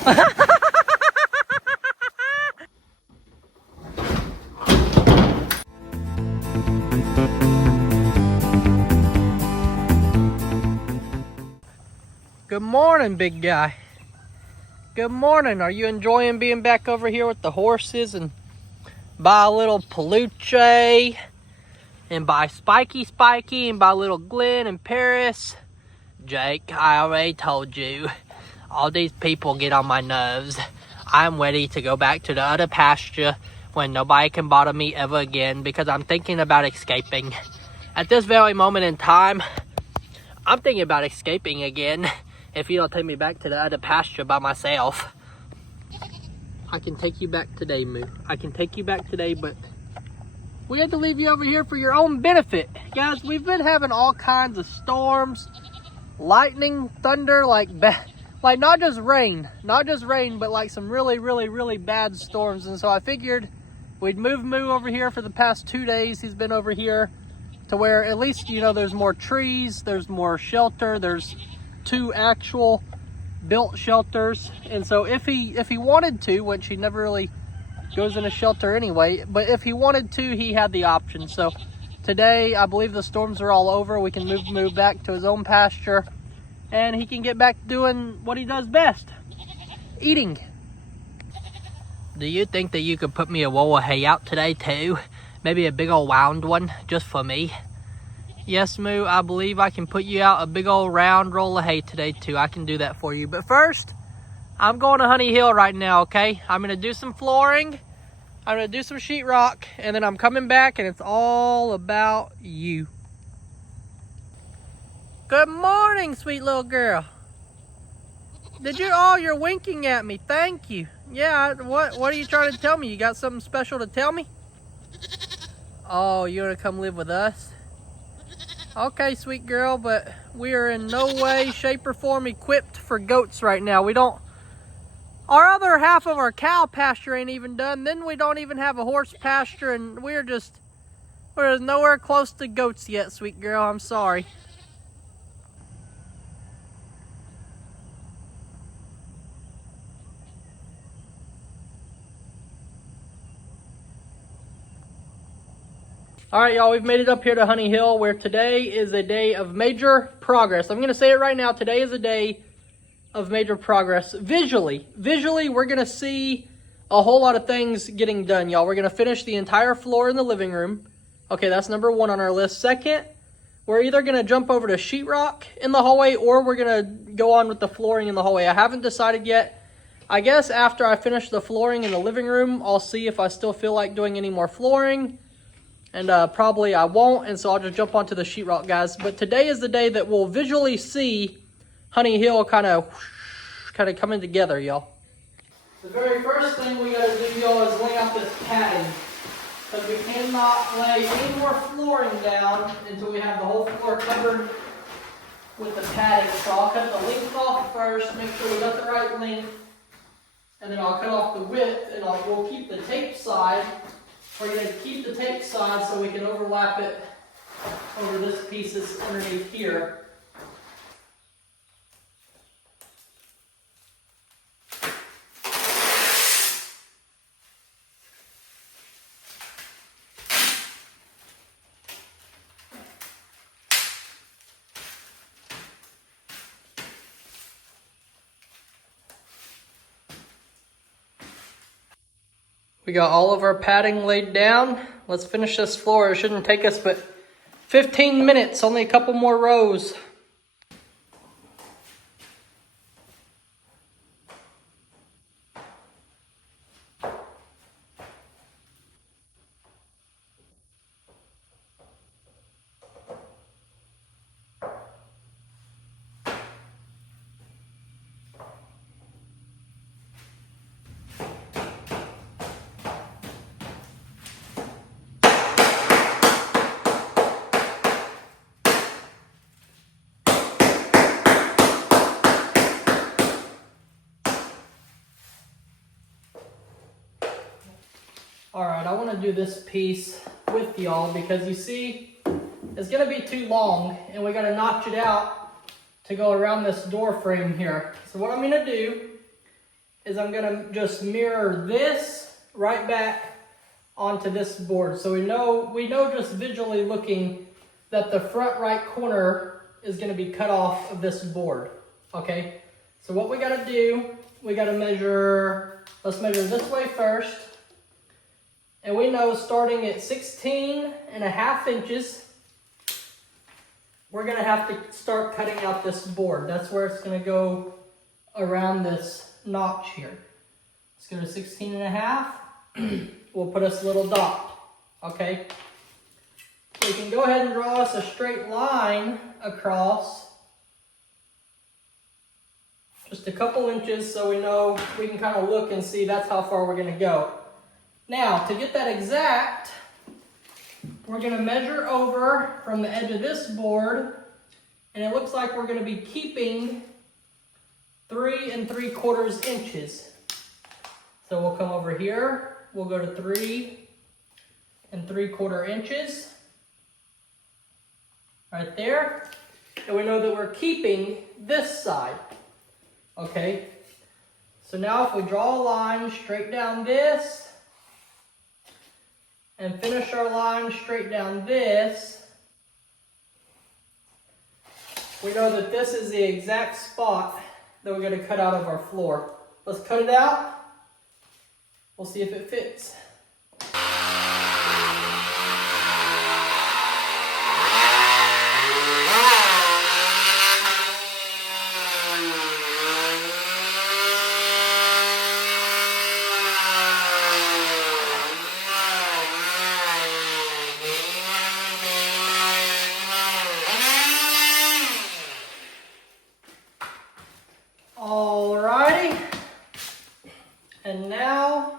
Good morning, big guy. Good morning. Are you enjoying being back over here with the horses and by little Peluche and by Spiky and by little Glenn and Paris? Jake, I already told you, all these people get on my nerves. I'm ready to go back to the other pasture when nobody can bother me ever again because I'm thinking about escaping. At this very moment in time, I'm thinking about escaping again if you don't take me back to the other pasture by myself. I can take you back today, Moo. I can take you back today, but we had to leave you over here for your own benefit. Guys, we've been having all kinds of storms, lightning, thunder, like not just rain, but like some really bad storms. And so I figured we'd move Moo over here for the past 2 days. He's been over here to where at least, you know, there's more trees, there's more shelter, there's 2 actual built shelters. And so if he wanted to, which he never really goes in a shelter anyway, but if he wanted to, he had the option. So today, I believe the storms are all over. We can move back to his own pasture, and he can get back doing what he does best, eating. Do you think that you could put me a roll of hay out today too? Maybe a big old round one, just for me? Yes, Moo, I believe I can put you out a big old round roll of hay today too. I can do that for you. But first, I'm going to Honey Hill right now, okay? I'm going to do some flooring. I'm going to do some sheetrock. And then I'm coming back and it's all about you. Good morning, sweet little girl. You're winking at me. Thank you. Yeah, what are you trying to tell me? You got something special to tell me? Oh, you want to come live with us? Okay, sweet girl, but we are in no way, shape, or form equipped for goats right now. Our other half of our cow pasture ain't even done. Then we don't even have a horse pasture, and we're nowhere close to goats yet, sweet girl. I'm sorry. All right, y'all, we've made it up here to Honey Hill, where today is a day of major progress. I'm going to say it right now. Today is a day of major progress. Visually, we're going to see a whole lot of things getting done, y'all. We're going to finish the entire floor in the living room. Okay, that's number 1 on our list. Second, we're either going to jump over to sheetrock in the hallway, or we're going to go on with the flooring in the hallway. I haven't decided yet. I guess after I finish the flooring in the living room, I'll see if I still feel like doing any more flooring. And probably I won't, and so I'll just jump onto the sheetrock, guys. But today is the day that we'll visually see Honey Hill kind of coming together, y'all. The very first thing we gotta do, y'all, is lay out this padding. Because we cannot lay any more flooring down until we have the whole floor covered with the padding. So I'll cut the length off first, make sure we got the right length. And then I'll cut off the width, and we'll keep the tape side. We're going to keep the tape side so we can overlap it over this piece that's underneath here. We got all of our padding laid down. Let's finish this floor. It shouldn't take us but 15 minutes, only a couple more rows. Alright, I want to do this piece with y'all because you see, it's going to be too long and we got to notch it out to go around this door frame here. So what I'm going to do is I'm gonna just mirror this right back onto this board. So we know just visually looking that the front right corner is gonna be cut off of this board, okay? So what we gotta do, we gotta measure, let's measure this way first. And we know starting at 16.5 inches, we're gonna have to start cutting out this board. That's where it's gonna go around this notch here. Let's go to 16.5. We'll put us a little dot, okay? We can go ahead and draw us a straight line across just a couple inches so we know we can kind of look and see that's how far we're gonna go. Now, to get that exact, we're gonna measure over from the edge of this board, and it looks like we're gonna be keeping 3 3/4 inches. So we'll come over here, we'll go to 3 3/4 inches, right there. And we know that we're keeping this side, okay? So now if we draw a line straight down this, and finish our line straight down this, we know that this is the exact spot that we're going to cut out of our floor. Let's cut it out. We'll see if it fits. Alrighty, and now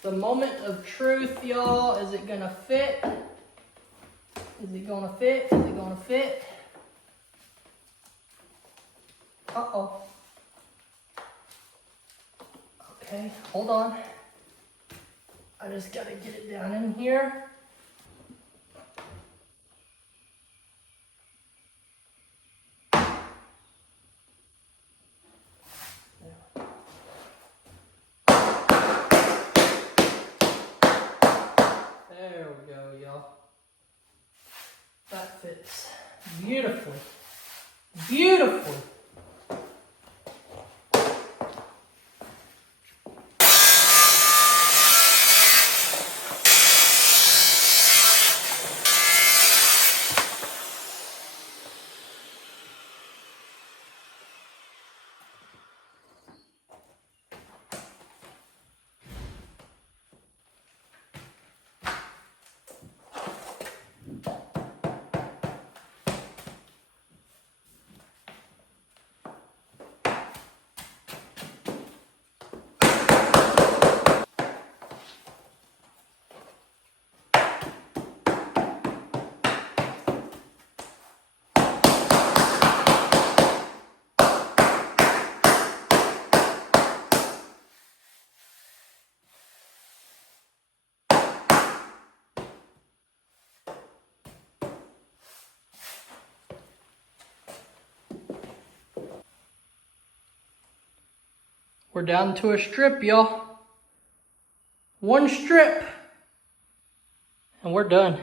the moment of truth, y'all. Is it gonna fit? Is it gonna fit? Is it gonna fit? Uh-oh. Okay, hold on. I just gotta get it down in here. There we go, y'all. That fits beautifully. Beautifully. We're down to a strip, y'all. One strip. And we're done.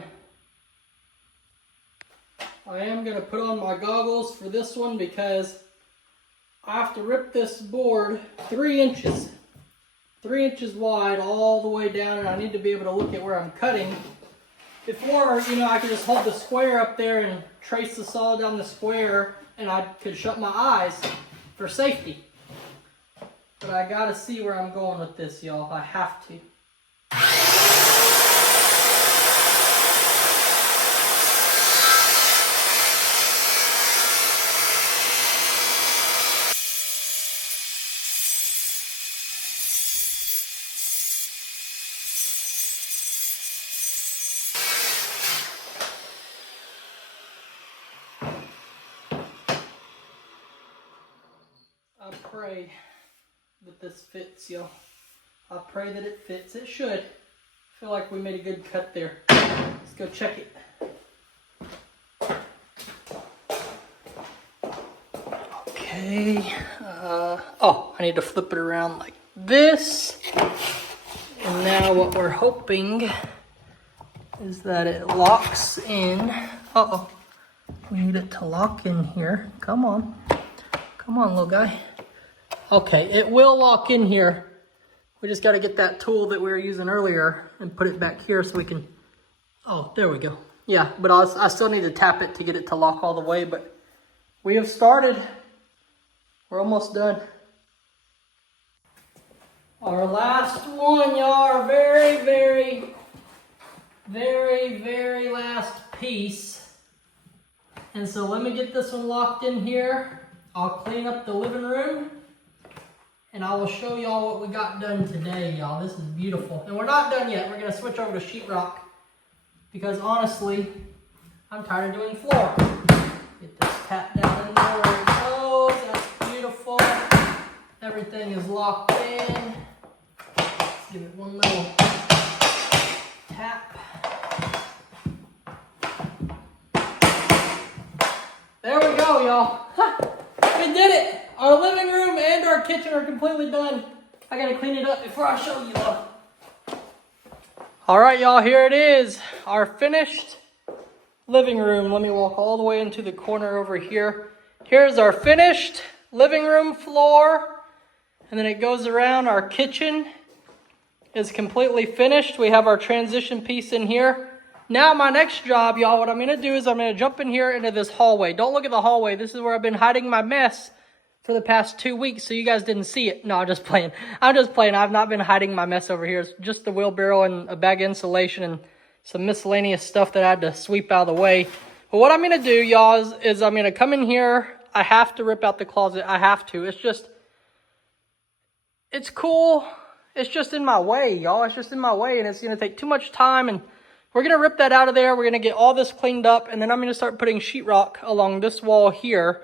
I am going to put on my goggles for this one because I have to rip this board 3 inches. 3 inches wide all the way down, and I need to be able to look at where I'm cutting. Before, I could just hold the square up there and trace the saw down the square, and I could shut my eyes for safety. But I gotta see where I'm going with this, y'all. I have to. I pray that this fits, y'all. I pray that it fits. It should. I feel like we made a good cut there. Let's go check it. Okay. oh, I need to flip it around like this. And now what we're hoping is that it locks in. Uh-oh, we need it to lock in here. Come on, little guy. Okay, it will lock in here. We just got to get that tool that we were using earlier and put it back here so we can, oh, there we go. Yeah, but I still need to tap it to get it to lock all the way, but we have started. We're almost done. Our last one, y'all, our very, very, very, very last piece. And so let me get this one locked in here. I'll clean up the living room. And I will show y'all what we got done today, y'all. This is beautiful. And we're not done yet. We're going to switch over to sheetrock. Because honestly, I'm tired of doing floor. Get this tap down in there where it goes. That's beautiful. Everything is locked in. Let's give it one little tap. There we go, y'all. We did it. Our living room and our kitchen are completely done. I gotta clean it up before I show you though. All right, y'all, here it is. Our finished living room. Let me walk all the way into the corner over here. Here's our finished living room floor. And then it goes around. Our kitchen is completely finished. We have our transition piece in here. Now my next job, y'all, what I'm gonna do is I'm gonna jump in here into this hallway. Don't look at the hallway. This is where I've been hiding my mess for the past 2 weeks, so you guys didn't see it. No, I'm just playing. I'm just playing. I've not been hiding my mess over here. It's just the wheelbarrow and a bag of insulation and some miscellaneous stuff that I had to sweep out of the way. But what I'm going to do, y'all, is I'm going to come in here. I have to rip out the closet. I have to. It's cool. It's just in my way, y'all. It's just in my way, and it's going to take too much time, and we're going to rip that out of there. We're going to get all this cleaned up, and then I'm going to start putting sheetrock along this wall here.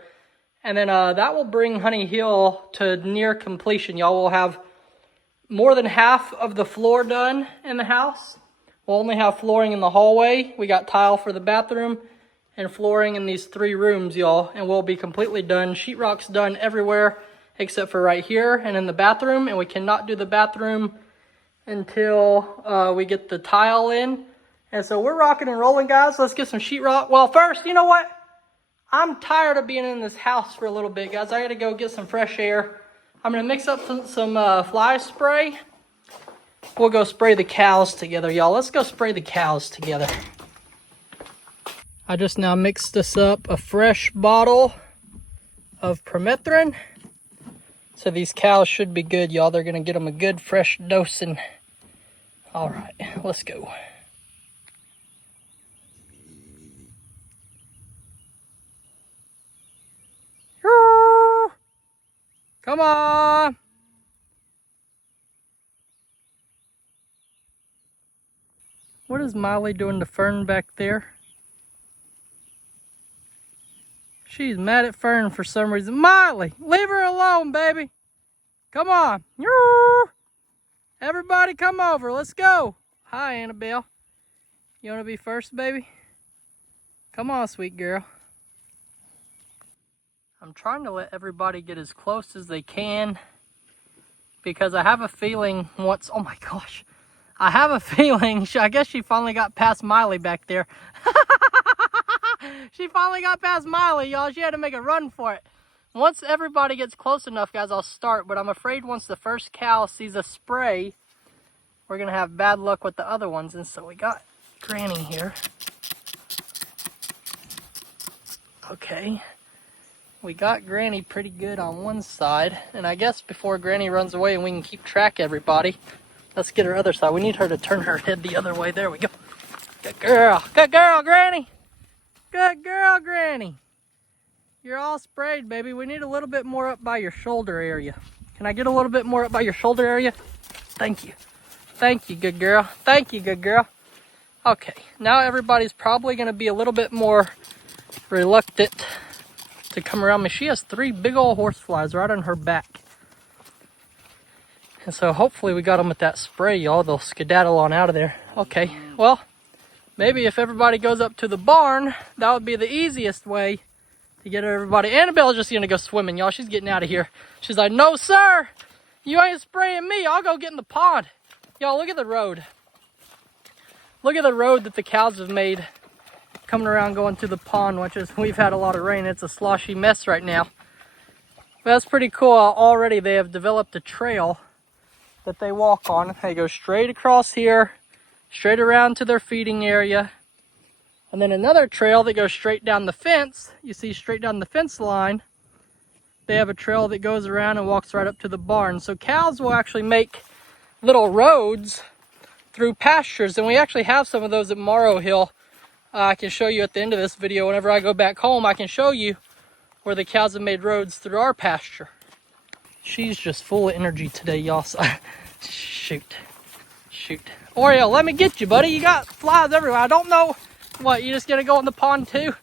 And then that will bring Honey Hill to near completion. Y'all will have more than half of the floor done in the house. We'll only have flooring in the hallway. We got tile for the bathroom and flooring in these 3 rooms, y'all. And we'll be completely done. Sheetrock's done everywhere except for right here and in the bathroom. And we cannot do the bathroom until we get the tile in. And so we're rocking and rolling, guys. Let's get some sheetrock. Well, first, you know what? I'm tired of being in this house for a little bit, guys. I gotta go get some fresh air. I'm gonna mix up some fly spray. We'll go spray the cows together, y'all. Let's go spray the cows together. I just now mixed this up, a fresh bottle of permethrin. So these cows should be good, y'all. They're gonna get them a good fresh dosing. All right, let's go. Come on. What is Molly doing to Fern back there? She's mad at Fern for some reason. Molly, leave her alone, baby. Come on. Everybody come over. Let's go. Hi, Annabelle. You want to be first, baby? Come on, sweet girl. I'm trying to let everybody get as close as they can because I have a feeling once, oh my gosh, I have a feeling, I guess she finally got past Miley back there. She finally got past Miley, y'all. She had to make a run for it. Once everybody gets close enough, guys, I'll start, but I'm afraid once the first cow sees a spray, we're going to have bad luck with the other ones. And so we got Granny here. Okay. We got Granny pretty good on one side, and I guess before Granny runs away and we can keep track of everybody, let's get her other side. We need her to turn her head the other way. There we go. Good girl. Good girl, Granny. Good girl, Granny. You're all sprayed, baby. We need a little bit more up by your shoulder area. Can I get a little bit more up by your shoulder area? Thank you. Thank you, good girl. Thank you, good girl. Okay, now everybody's probably going to be a little bit more reluctant to come around me. She has 3 big old horseflies right on her back. And so hopefully we got them with that spray, y'all. They'll skedaddle on out of there. Okay, well, maybe if everybody goes up to the barn, that would be the easiest way to get everybody. Annabelle's just gonna go swimming, y'all. She's getting out of here. She's like, no, sir, you ain't spraying me. I'll go get in the pond. Y'all, look at the road. Look at the road that the cows have made coming around going to the pond, which is, we've had a lot of rain. It's a sloshy mess right now. But that's pretty cool. Already they have developed a trail that they walk on. They go straight across here, straight around to their feeding area. And then another trail that goes straight down the fence. You see straight down the fence line. They have a trail that goes around and walks right up to the barn. So cows will actually make little roads through pastures. And we actually have some of those at Morrow Hill. I can show you at the end of this video. Whenever I go back home, I can show you where the cows have made roads through our pasture. She's just full of energy today, y'all. So, shoot. Oreo, let me get you, buddy. You got flies everywhere. I don't know. What, you just gonna go in the pond too?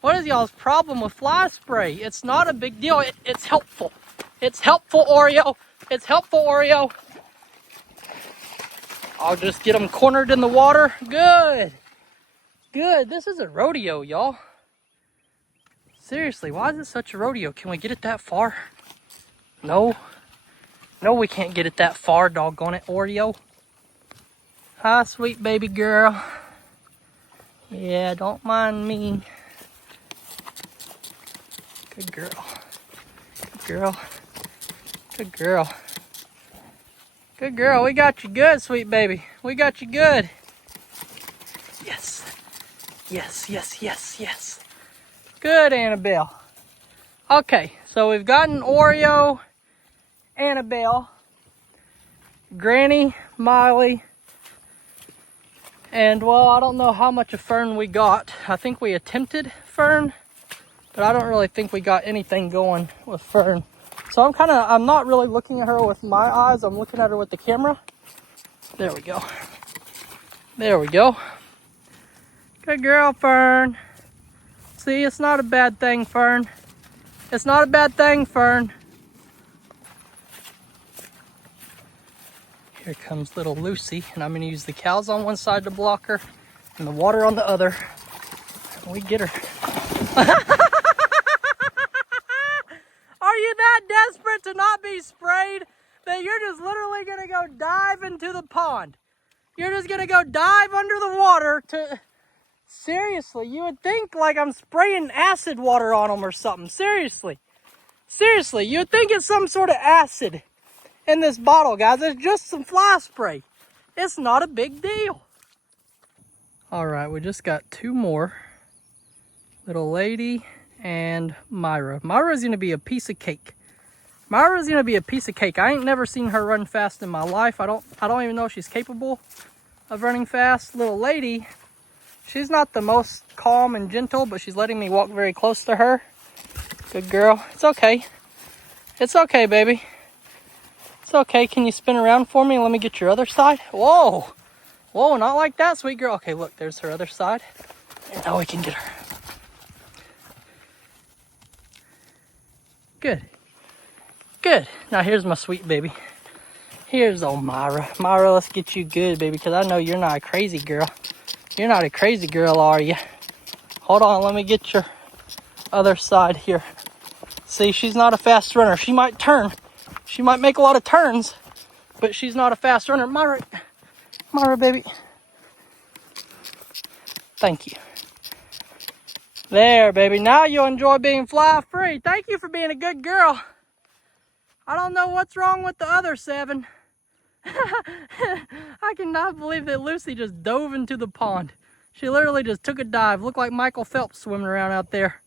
What is y'all's problem with fly spray? It's not a big deal. It's helpful. It's helpful, Oreo. It's helpful, Oreo. I'll just get them cornered in the water. Good. This is a rodeo, y'all. Seriously, why is it such a rodeo? Can we get it that far? No, we can't get it that far, doggone it, Oreo. Hi, sweet baby girl. Yeah, don't mind me. Good girl. Good girl, we got you good, sweet baby. We got you good. Yes. Good, Annabelle. Okay, so we've gotten Oreo, Annabelle, Granny, Miley, and well, I don't know how much of Fern we got. I think we attempted Fern, but I don't really think we got anything going with Fern. So I'm not really looking at her with my eyes. I'm looking at her with the camera. There we go. Good girl, Fern. See, it's not a bad thing, Fern. It's not a bad thing, Fern. Here comes little Lucy, and I'm gonna use the cows on one side to block her and the water on the other. And we get her. Are you that desperate to not be sprayed that you're just literally gonna go dive into the pond? You're just gonna go dive under the water to... Seriously, you would think like I'm spraying acid water on them or something. Seriously, you would think it's some sort of acid in this bottle, guys. It's just some fly spray. It's not a big deal. All right, we just got two more. Little lady and Myra. Myra's gonna be a piece of cake. I ain't never seen her run fast in my life. I don't even know if she's capable of running fast. Little lady, she's not the most calm and gentle, but she's letting me walk very close to her. Good girl. It's okay. It's okay, baby. It's okay. Can you spin around for me and let me get your other side? Whoa. Whoa, not like that, sweet girl. Okay, look, there's her other side. And now we can get her. Good. Now here's my sweet baby. Here's old Myra. Myra, let's get you good, baby, because I know you're not a crazy girl. You're not a crazy girl, are you? Hold on, let me get your other side here. See, she's not a fast runner. She might turn. She might make a lot of turns, but she's not a fast runner. Myra, baby. Thank you. There, baby. Now you'll enjoy being fly-free. Thank you for being a good girl. I don't know what's wrong with the other 7. I cannot believe that Lucy just dove into the pond. She literally just took a dive. Looked like Michael Phelps swimming around out there.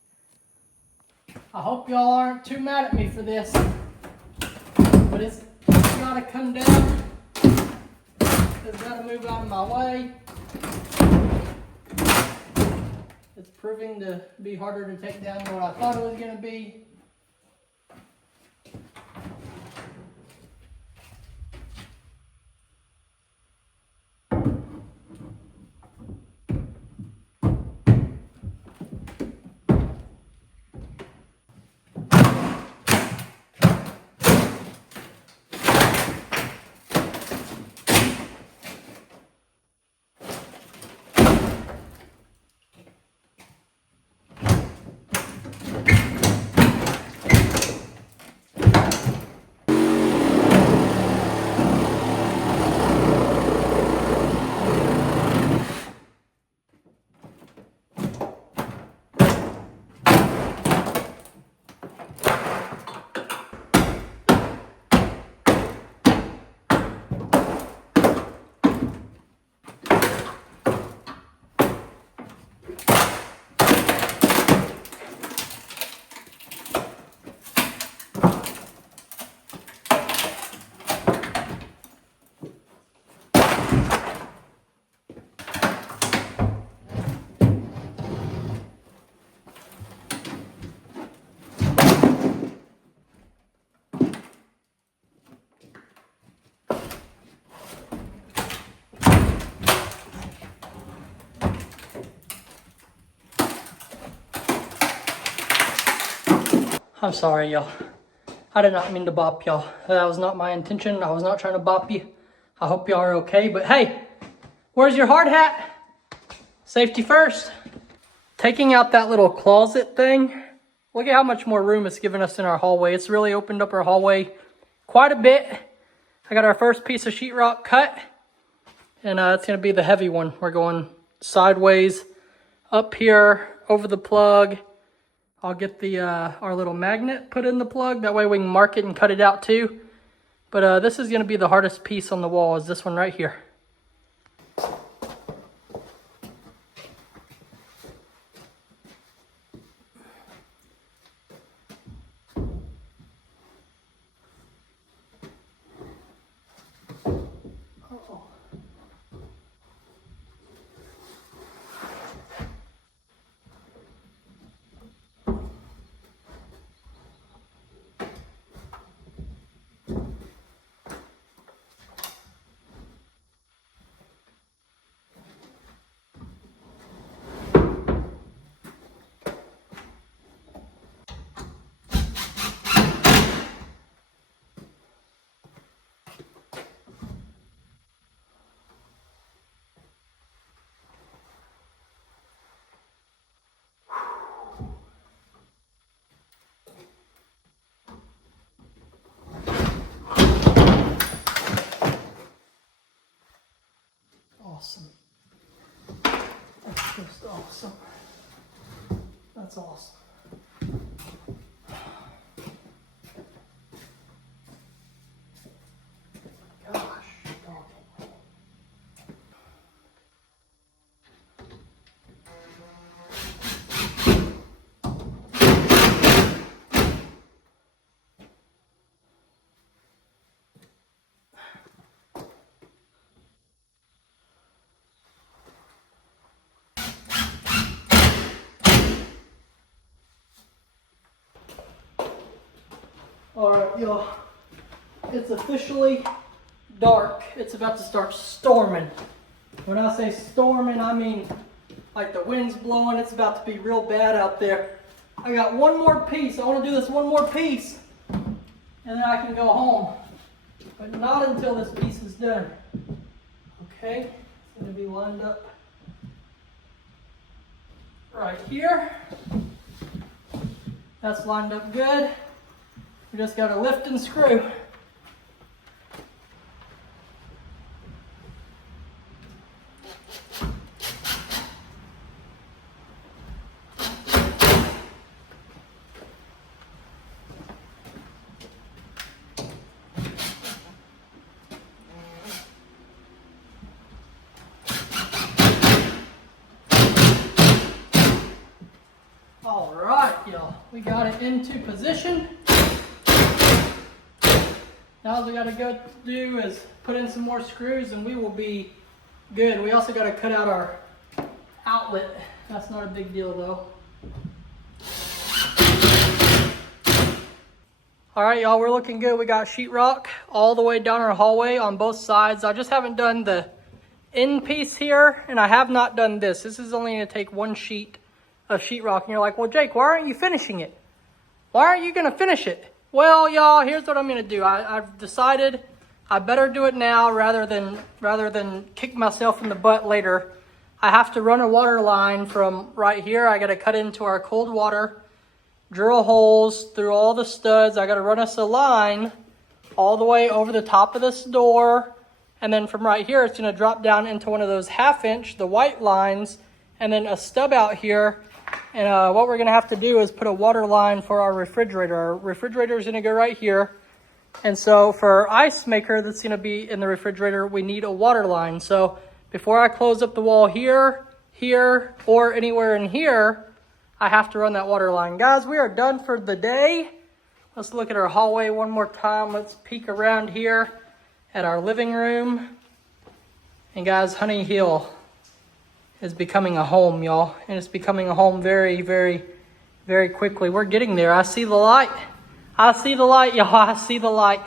I hope y'all aren't too mad at me for this. But it's gotta come down. It's gotta move out of my way. It's proving to be harder to take down than what I thought it was gonna be. I'm sorry, y'all. I did not mean to bop y'all. That was not my intention. I was not trying to bop you. I hope y'all are okay. But hey, where's your hard hat? Safety first. Taking out that little closet thing. Look at how much more room it's given us in our hallway. It's really opened up our hallway quite a bit. I got our first piece of sheetrock cut. And it's going to be the heavy one. We're going sideways up here over the plug. I'll get the our little magnet put in the plug. That way we can mark it and cut it out too. But this is going to be the hardest piece on the wall, is this one right here. Awesome. That's just awesome. That's awesome. Gosh, dog. Alright, y'all. It's officially dark. It's about to start storming. When I say storming, I mean like the wind's blowing. It's about to be real bad out there. I got one more piece. I want to do this one more piece. And then I can go home. But not until this piece is done. Okay? It's going to be lined up right here. That's lined up good. We just got to lift and screw. All right, y'all. We got it into position. Now all we got to go do is put in some more screws and we will be good. We also got to cut out our outlet. That's not a big deal though. All right, y'all, we're looking good. We got sheetrock all the way down our hallway on both sides. I just haven't done the end piece here, and I have not done this. This is only going to take one sheet of sheetrock. And you're like, well, Jake, why aren't you finishing it? Why aren't you going to finish it? Well, y'all, here's what I'm going to do. I've decided I better do it now rather than kick myself in the butt later. I have to run a water line from right here. I got to cut into our cold water, drill holes through all the studs. I got to run us a line all the way over the top of this door. And then from right here, it's going to drop down into one of those 1/2 inch, the white lines, and then a stub out here. And what we're going to have to do is put a water line for our refrigerator. Our refrigerator is going to go right here. And so for our ice maker that's going to be in the refrigerator, we need a water line. So before I close up the wall here, or anywhere in here, I have to run that water line. Guys, we are done for the day. Let's look at our hallway one more time. Let's peek around here at our living room. And guys, Honey Hill is becoming a home, y'all. And it's becoming a home very, very, very quickly. We're getting there. I see the light. I see the light, y'all. I see the light.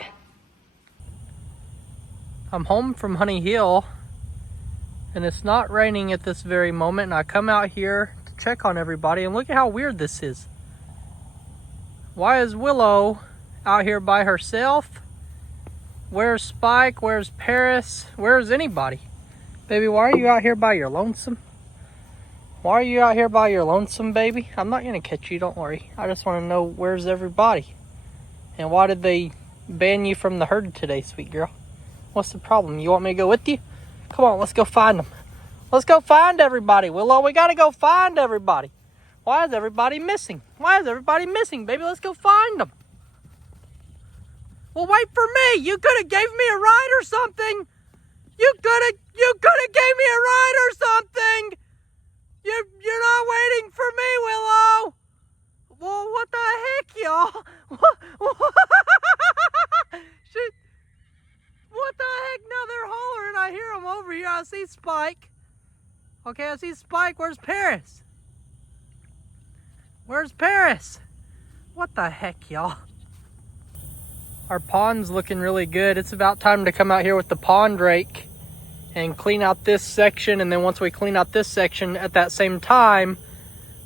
I'm home from Honey Hill, and it's not raining at this very moment. And I come out here to check on everybody, and look at how weird this is. Why is Willow out here by herself? Where's Spike? Where's Paris? Where's anybody? Baby, why are you out here by your lonesome? Why are you out here by your lonesome, baby? I'm not gonna catch you, don't worry. I just want to know where's everybody. And why did they ban you from the herd today, sweet girl? What's the problem? You want me to go with you? Come on, let's go find them. Let's go find everybody, Willow. We gotta go find everybody. Why is everybody missing? Why is everybody missing, baby? Let's go find them. Well, wait for me. You could have gave me a ride or something. You could have gave me a ride or something. You're not waiting for me, Willow. Well, what the heck, y'all? What the heck? Now they're hollering. I hear them over here. I see Spike. Okay, I see Spike. Where's Paris? Where's Paris? What the heck, y'all? Our pond's looking really good. It's about time to come out here with the pond rake and clean out this section. And then once we clean out this section, at that same time,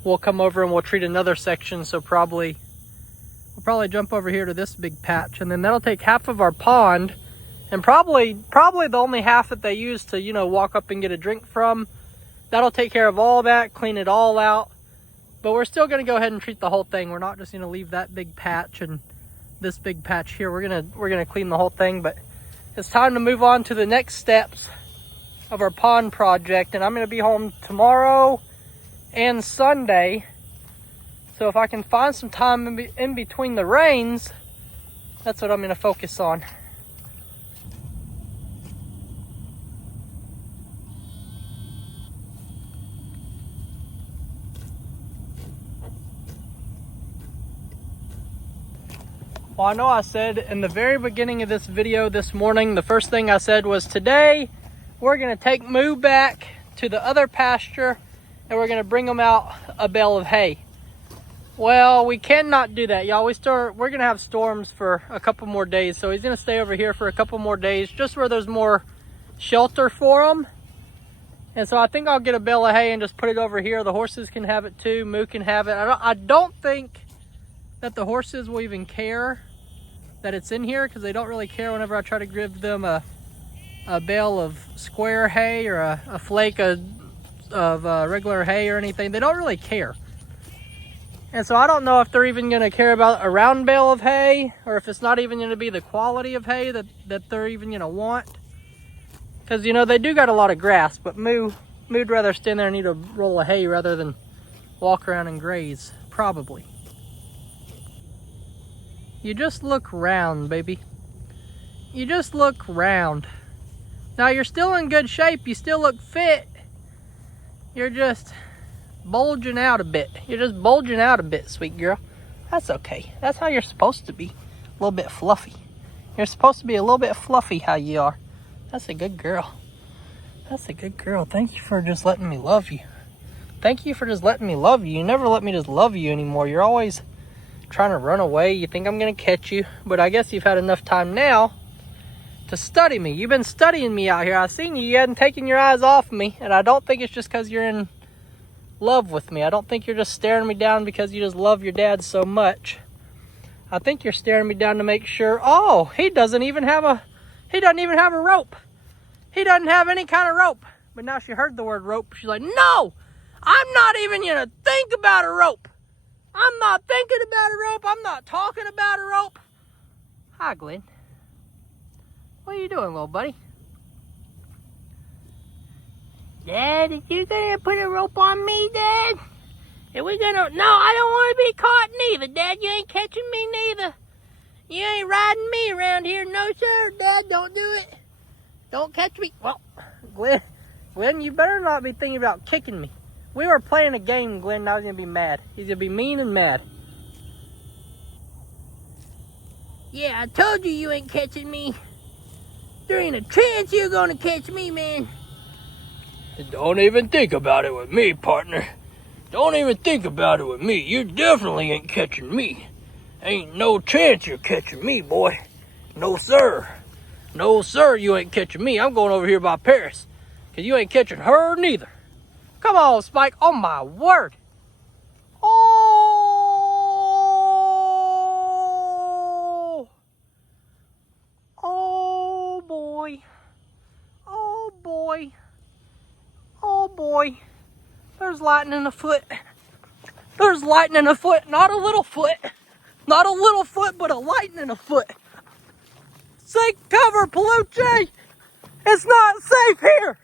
we'll come over and we'll treat another section. So we'll probably jump over here to this big patch, and then that'll take half of our pond, and probably the only half that they use to, you know, walk up and get a drink from. That'll take care of all that, clean it all out. But we're still gonna go ahead and treat the whole thing. We're not just gonna leave that big patch and this big patch here. We're gonna clean the whole thing. But it's time to move on to the next steps of our pond project, and I'm gonna be home tomorrow and Sunday. So if I can find some time in between the rains, that's what I'm gonna focus on. Well, I know I said in the very beginning of this video this morning, the first thing I said was today we're gonna take Moo back to the other pasture and we're gonna bring him out a bale of hay. Well, we cannot do that, y'all. We're gonna have storms for a couple more days, so he's gonna stay over here for a couple more days, just where there's more shelter for him. And so I think I'll get a bale of hay and just put it over here. The horses can have it too. Moo can have it. I don't think that the horses will even care that it's in here, because they don't really care whenever I try to give them a bale of square hay or a flake of regular hay or anything. They don't really care. And so I don't know if they're even going to care about a round bale of hay, or if it's not even going to be the quality of hay that they're even going to want. Because, you know, they do got a lot of grass, but Moo'd rather stand there and eat a roll of hay rather than walk around and graze, probably. You just look round, baby. You just look round. Now, you're still in good shape. You still look fit. You're just bulging out a bit. You're just bulging out a bit, sweet girl. That's okay. That's how you're supposed to be. A little bit fluffy. You're supposed to be a little bit fluffy how you are. That's a good girl. That's a good girl. Thank you for just letting me love you. Thank you for just letting me love you. You never let me just love you anymore. You're always trying to run away. You think I'm gonna catch you, but I guess you've had enough time now to study me. You've been studying me out here. I've seen you. You hadn't taken your eyes off me, and I don't think it's just because you're in love with me. I don't think you're just staring me down because you just love your dad so much. I think you're staring me down to make sure. Oh, he doesn't even have a rope. He doesn't have any kind of rope. But now she heard the word rope. She's like, no, I'm not even gonna think about a rope. I'm not thinking about a rope. I'm not talking about a rope. Hi, Glenn. What are you doing, little buddy? Dad, are you gonna put a rope on me, Dad? Are we gonna... No, I don't want to be caught neither, Dad. You ain't catching me neither. You ain't riding me around here. No, sir. Dad, don't do it. Don't catch me. Well, Glenn, you better not be thinking about kicking me. We were playing a game, Glenn. Now he's going to be mad. He's going to be mean and mad. Yeah, I told you ain't catching me. There ain't a chance you're going to catch me, man. Don't even think about it with me, partner. Don't even think about it with me. You definitely ain't catching me. Ain't no chance you're catching me, boy. No, sir. No, sir, you ain't catching me. I'm going over here by Paris. Because you ain't catching her neither. Come on, Spike. Oh, my word. Oh, boy. Oh boy. There's lightning afoot. There's lightning afoot, not a little foot. Not a little foot, but a lightning afoot. Take cover, Paluche. It's not safe here.